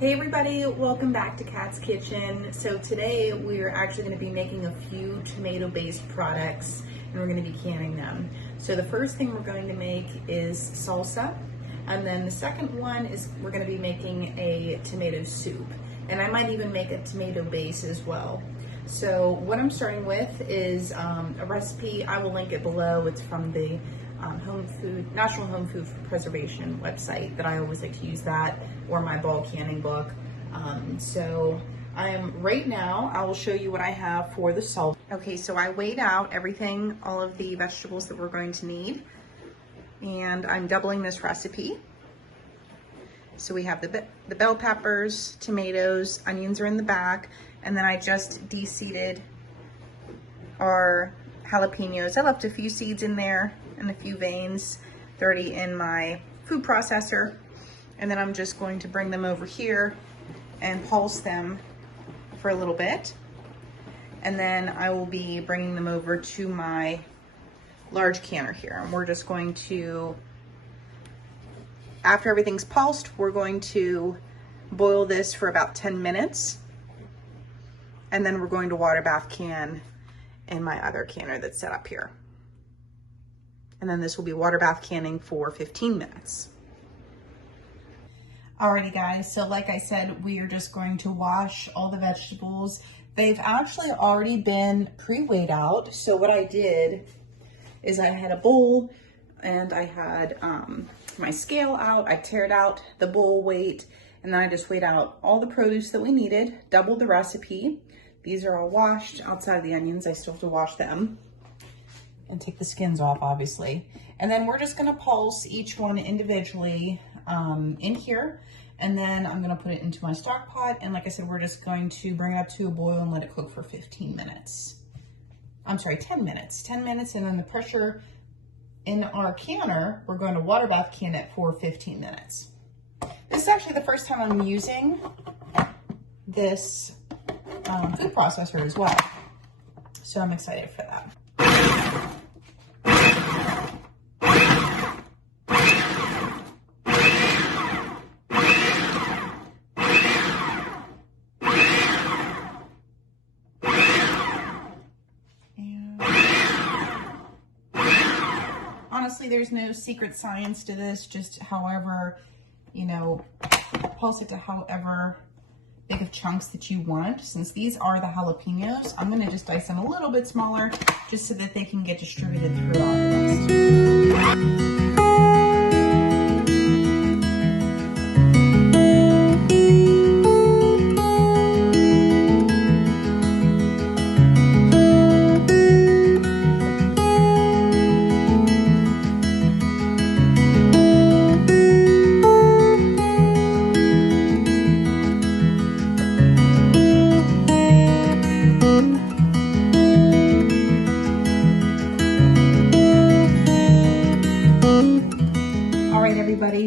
Hey everybody, welcome back to Kat's Kitchen. So today we are actually going to be making a few tomato-based products and we're going to be canning them. So the first thing we're going to make is salsa, and then the second one is we're going to be making a tomato soup, and I might even make a tomato base as well. So what I'm starting with is a recipe. I will link it below. It's from the National Home Food Preservation website that I always like to use, that or my bulk canning book. So right now I will show you what I have for the salt. Okay, so I weighed out everything, all of the vegetables that we're going to need, and I'm doubling this recipe. So we have the bell peppers, tomatoes, onions are in the back, and then I just de-seeded our jalapenos. I left a few seeds in there and a few veins, 30 in my food processor. And then I'm just going to bring them over here and pulse them for a little bit. And then I will be bringing them over to my large canner here. And we're just going to, after everything's pulsed, we're going to boil this for about 10 minutes. And then we're going to water bath can in my other canner that's set up here. And then this will be water bath canning for 15 minutes. Alrighty guys, so like I said, we are just going to wash all the vegetables. They've actually already been pre-weighed out. So what I did is I had a bowl and I had my scale out. I tared out the bowl weight, and then I just weighed out all the produce that we needed, doubled the recipe. These are all washed outside of the onions. I still have to wash them and take the skins off, obviously. And then we're just gonna pulse each one individually in here. And then I'm gonna put it into my stock pot. And like I said, we're just going to bring it up to a boil and let it cook for 15 minutes. I'm sorry, 10 minutes. 10 minutes, and then the pressure in our canner, we're going to water bath can it for 15 minutes. This is actually the first time I'm using this food processor as well. So I'm excited for that. Honestly, there's no secret science to this, just however, pulse it to however big of chunks that you want. Since these are the jalapenos, I'm gonna just dice them a little bit smaller just so that they can get distributed throughout the rest.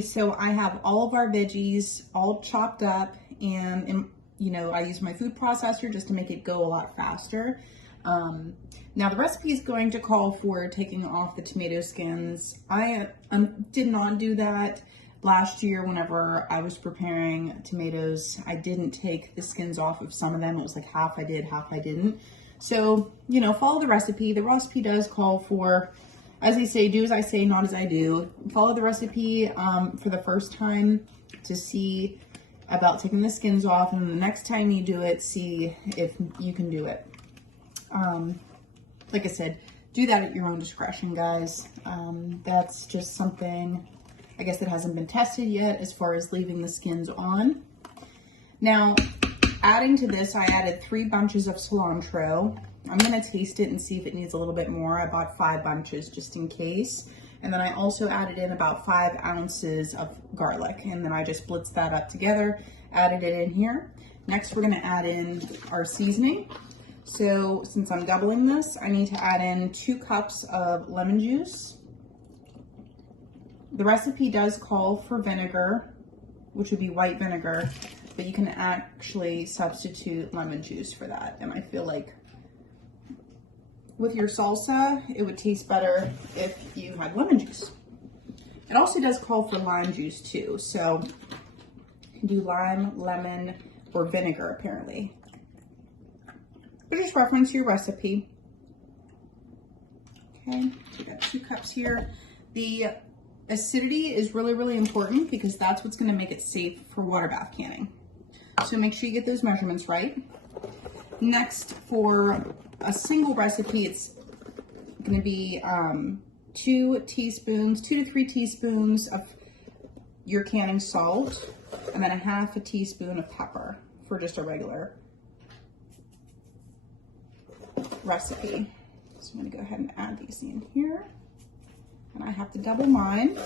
So I have all of our veggies all chopped up, and I use my food processor just to make it go a lot faster. Now the recipe is going to call for taking off the tomato skins. I did not do that last year. Whenever I was preparing tomatoes, I didn't take the skins off of some of them. It was like half I did, half I didn't. So, follow the recipe. The recipe does call for, as they say, do as I say, not as I do. Follow the recipe for the first time to see about taking the skins off, and the next time you do it, see if you can do it. Like I said, do that at your own discretion, guys. That's just something, I guess, that hasn't been tested yet as far as leaving the skins on. Now, adding to this, I added 3 bunches of cilantro. I'm gonna taste it and see if it needs a little bit more. I bought 5 bunches just in case. And then I also added in about 5 ounces of garlic, and then I just blitzed that up together, added it in here. Next, we're gonna add in our seasoning. So since I'm doubling this, I need to add in 2 cups of lemon juice. The recipe does call for vinegar, which would be white vinegar, but you can actually substitute lemon juice for that. And I feel like with your salsa, it would taste better if you had lemon juice. It also does call for lime juice too. So can do lime, lemon, or vinegar apparently. But just reference your recipe. Okay, so we got 2 cups here. The acidity is really, really important because that's what's gonna make it safe for water bath canning. So make sure you get those measurements right. Next, for a single recipe, it's gonna be 2 to 3 teaspoons of your canning salt, and then a half a teaspoon of pepper for just a regular recipe. So I'm gonna go ahead and add these in here. And I have to double mine.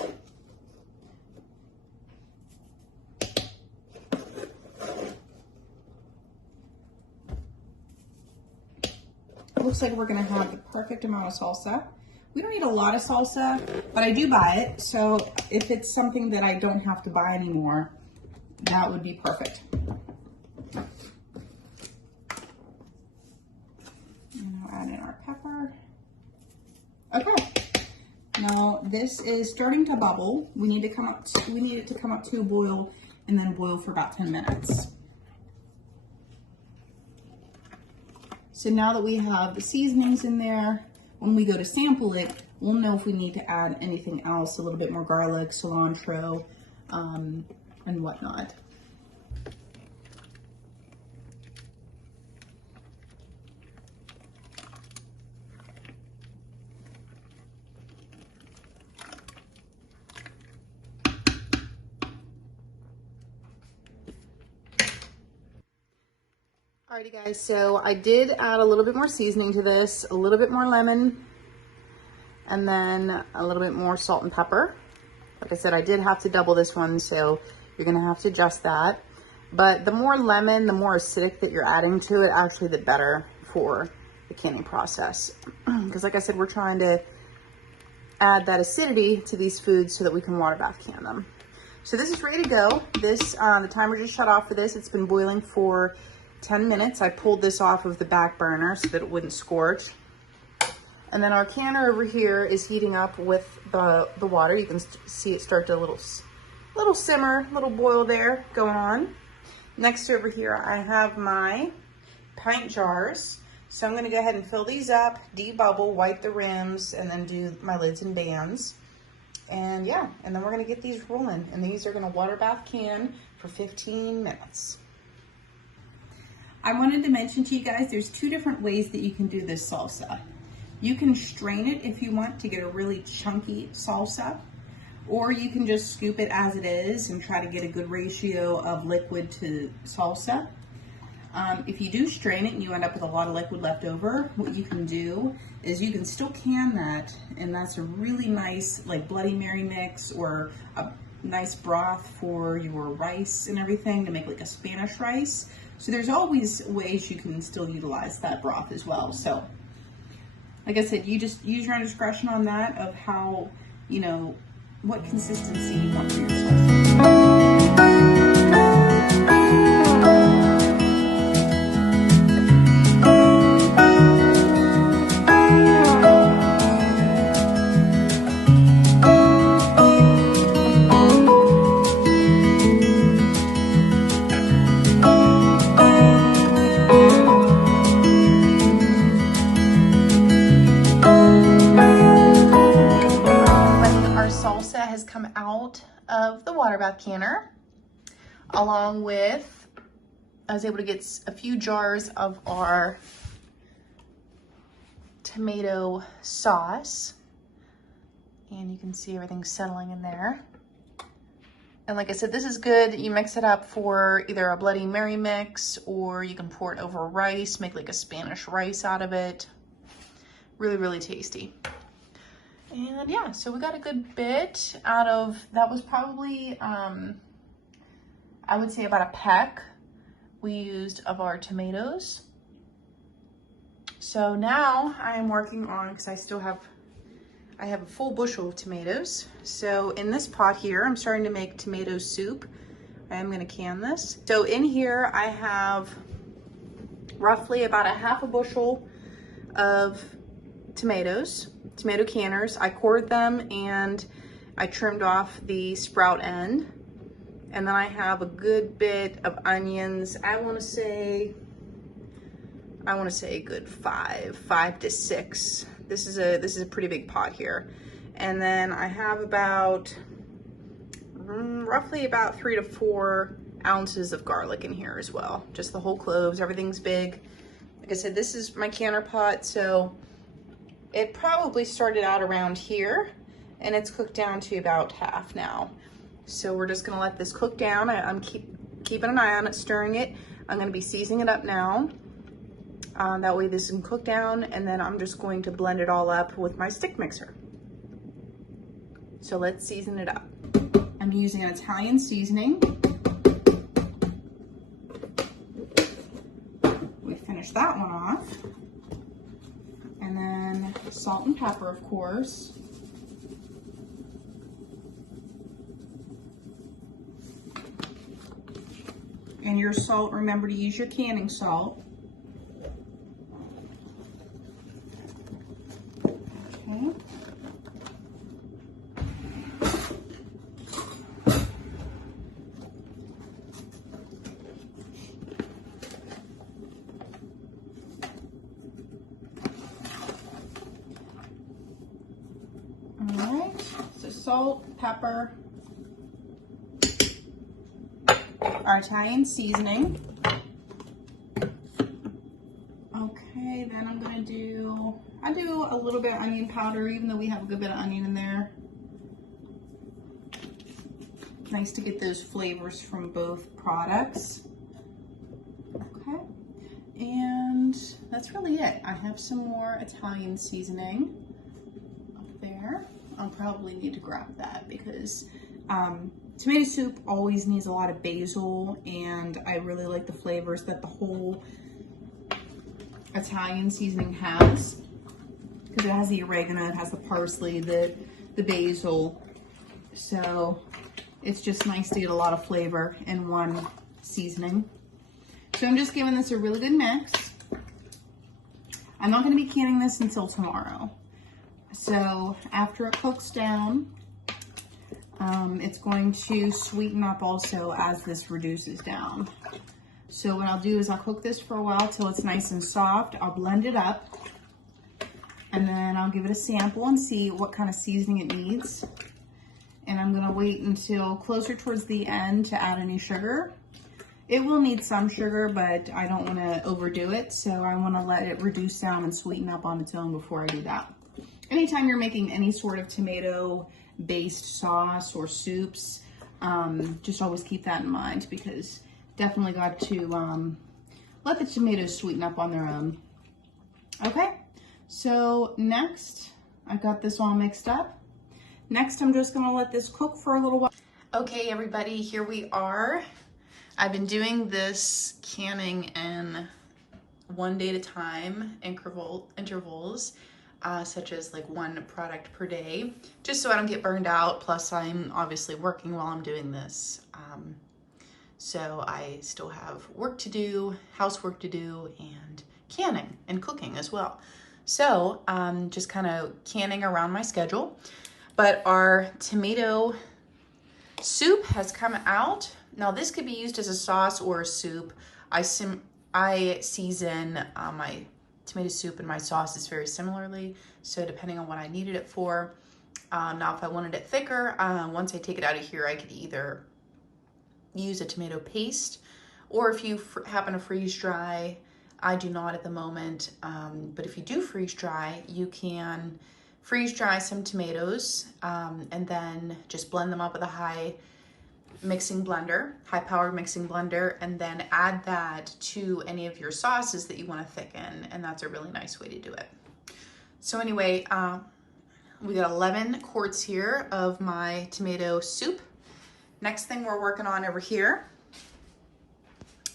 It looks like we're gonna have the perfect amount of salsa. We don't need a lot of salsa, but I do buy it. So if it's something that I don't have to buy anymore, that would be perfect. And I'll add in our pepper. Okay. Now this is starting to bubble. We need it to come up to a boil and then boil for about 10 minutes. So now that we have the seasonings in there, when we go to sample it, we'll know if we need to add anything else, a little bit more garlic, cilantro, and whatnot. Alrighty guys, so I did add a little bit more seasoning to this, a little bit more lemon, and then a little bit more salt and pepper. Like I said, I did have to double this one, so you're gonna have to adjust that. But the more lemon, the more acidic that you're adding to it, actually the better for the canning process. Because like I said, we're trying to add that acidity to these foods so that we can water bath can them. So this is ready to go. This, the timer just shut off for this. It's been boiling for 10 minutes. I pulled this off of the back burner so that it wouldn't scorch. And then our canner over here is heating up with the water. You can see it start to little simmer, little boil there going on. Next over here, I have my pint jars. So I'm gonna go ahead and fill these up, debubble, wipe the rims, and then do my lids and bands. And yeah, and then we're gonna get these rolling. And these are gonna water bath can for 15 minutes. I wanted to mention to you guys, there's 2 different ways that you can do this salsa. You can strain it if you want to get a really chunky salsa, or you can just scoop it as it is and try to get a good ratio of liquid to salsa. If you do strain it and you end up with a lot of liquid left over, what you can do is you can still can that, and that's a really nice like Bloody Mary mix or a nice broth for your rice and everything to make like a Spanish rice. So there's always ways you can still utilize that broth as well. So like I said, you just use your own discretion on that of how, you know, what consistency you want for your salsa. Has come out of the water bath canner, along with, I was able to get a few jars of our tomato sauce, and you can see everything settling in there. And like I said, this is good. You mix it up for either a Bloody Mary mix, or you can pour it over rice, make like a Spanish rice out of it. Really, really tasty. And yeah, so we got a good bit out of, that was probably, I would say about a peck we used of our tomatoes. So now I am working on, because I have a full bushel of tomatoes. So in this pot here, I'm starting to make tomato soup. I am gonna can this. So in here, I have roughly about a half a bushel of tomatoes, tomato canners. I cored them and I trimmed off the sprout end. And then I have a good bit of onions. I want to say a good five to six. This is a pretty big pot here. And then I have about roughly about 3 to 4 ounces of garlic in here as well. Just the whole cloves, everything's big. Like I said, this is my canner pot, so it probably started out around here and it's cooked down to about half now. So we're just gonna let this cook down. I'm keeping an eye on it, stirring it. I'm gonna be seasoning it up now. That way this can cook down, and then I'm just going to blend it all up with my stick mixer. So let's season it up. I'm using an Italian seasoning. We finished that one off. And then salt and pepper, of course. And your salt, remember to use your canning salt. Okay. All right, so salt, pepper, our Italian seasoning. Okay, then I'm gonna I do a little bit of onion powder, even though we have a good bit of onion in there. Nice to get those flavors from both products. Okay, and that's really it. I have some more Italian seasoning up there. I'll probably need to grab that because tomato soup always needs a lot of basil, and I really like the flavors that the whole Italian seasoning has, because it has the oregano, it has the parsley, the basil. So it's just nice to get a lot of flavor in one seasoning. So I'm just giving this a really good mix. I'm not going to be canning this until tomorrow. So after it cooks down, it's going to sweeten up also as this reduces down. So what I'll do is I'll cook this for a while till it's nice and soft. I'll blend it up, and then I'll give it a sample and see what kind of seasoning it needs. And I'm gonna wait until closer towards the end to add any sugar. It will need some sugar, but I don't wanna overdo it, so I wanna let it reduce down and sweeten up on its own before I do that. Anytime you're making any sort of tomato-based sauce or soups, just always keep that in mind, because definitely got to let the tomatoes sweeten up on their own. Okay, so next, I've got this all mixed up. Next, I'm just gonna let this cook for a little while. Okay, everybody, here we are. I've been doing this canning in 1 day at a time intervals, such as like 1 product per day, just so I don't get burned out. Plus, I'm obviously working while I'm doing this. So I still have work to do, housework to do, and canning and cooking as well. So just kind of canning around my schedule. But our tomato soup has come out. Now this could be used as a sauce or a soup. I season my tomato soup and my sauces very similarly. So depending on what I needed it for. Now if I wanted it thicker, once I take it out of here, I could either use a tomato paste, or if you happen to freeze dry, I do not at the moment, but if you do freeze dry, you can freeze dry some tomatoes and then just blend them up with a high-powered mixing blender, and then add that to any of your sauces that you want to thicken, and that's a really nice way to do it. So anyway, we got 11 quarts here of my tomato soup. Next thing we're working on over here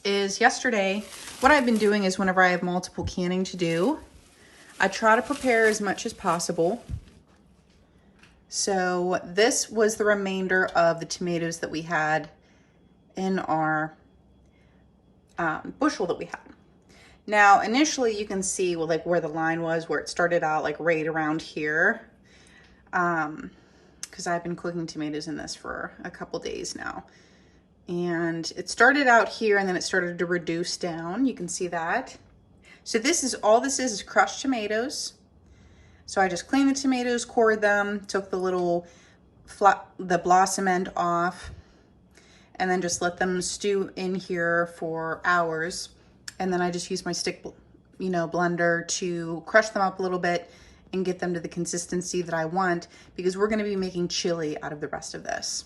is yesterday, what I've been doing is whenever I have multiple canning to do, I try to prepare as much as possible. So this was the remainder of the tomatoes that we had in our bushel that we had. Now, initially you can see like where the line was, where it started out like right around here. Because I've been cooking tomatoes in this for a couple days now. And it started out here and then it started to reduce down. You can see that. So this is all this is crushed tomatoes. So I just cleaned the tomatoes, cored them, took the little the blossom end off, and then just let them stew in here for hours. And then I just use my stick, blender to crush them up a little bit and get them to the consistency that I want, because we're going to be making chili out of the rest of this.